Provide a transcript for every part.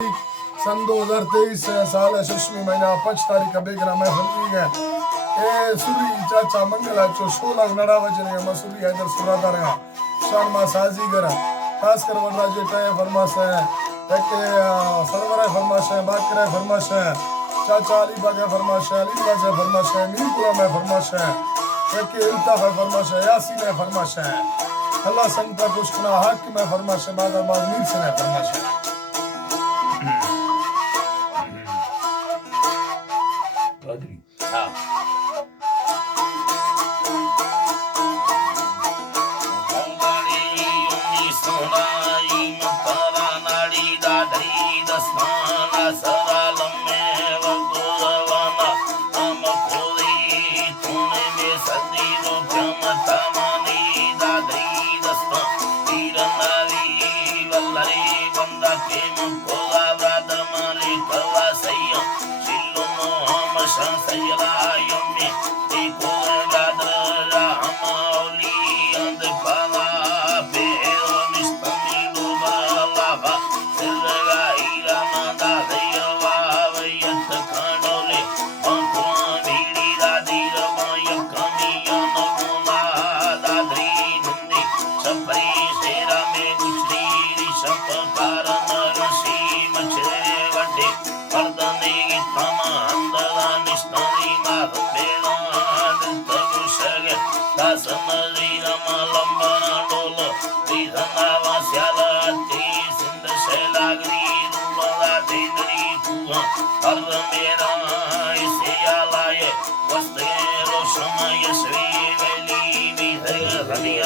सन 2023 साल सुशमी महीना 5 तारीख बेगरा महफिल है ए सुरी चाचा मंगला चो 16 नड़ा वजने मसूरी हैदर सुरादार शान मा साजी गर खास कर वडराजे टाय फरमाश है एक सरवर फरमाश है बाकरा फरमाश है चाचा अली बाग फरमाश है अली बाग फरमाश है मीरपुरा में फरमाश है एक इल्ताफ फरमाश है यासीन है फरमाश है अल्लाह संग का कुछ ना हक में फरमाश है बादल मीर से है फरमाश है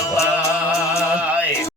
Allah